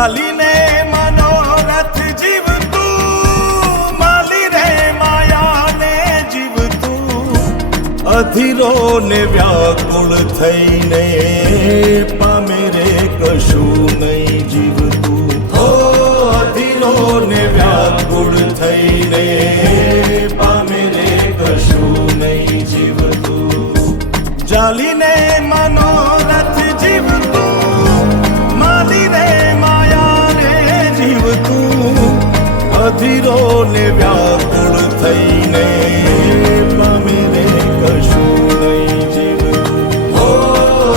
ચાલીને મનોરથ જીવતું, માલી રે માયાને જીવતું, અધીરો ને વ્યાકુળ થઈને પામે રે કશું નહીં જીવતું. ઓ અધીરો ને વ્યાકુળ થઈને પામે રે કશું નહીં જીવતું. ચાલીને મનોરથ જીવતું, માલી રે માયાને જીવતું, અધીરો ને વ્યાકુળ થઈને પામે રે કશું નહીં જીવતું. ઓ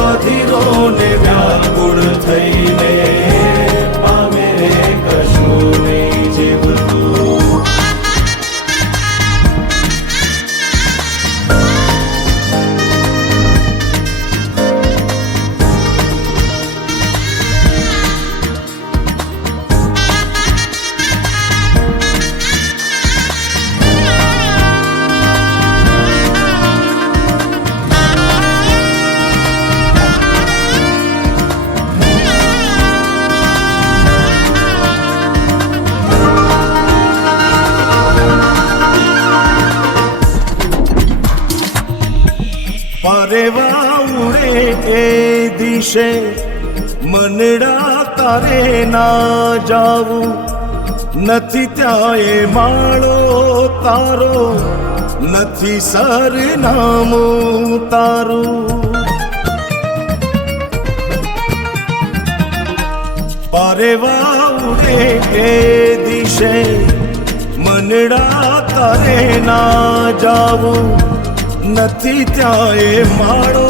અધીરો ને વ્યાકુળ થઈને પામે રે કશું નહીં જીવતું. પરેવા ઉડે એ દિશે મનડા તારે ના જાવું, નથી ત્યાં એ માળો તારો, નથી સરનામું તારું. પરેવા ઉડે એ દિશે મનડા તારે ના જાવું, નથી ત્યાં એ માળો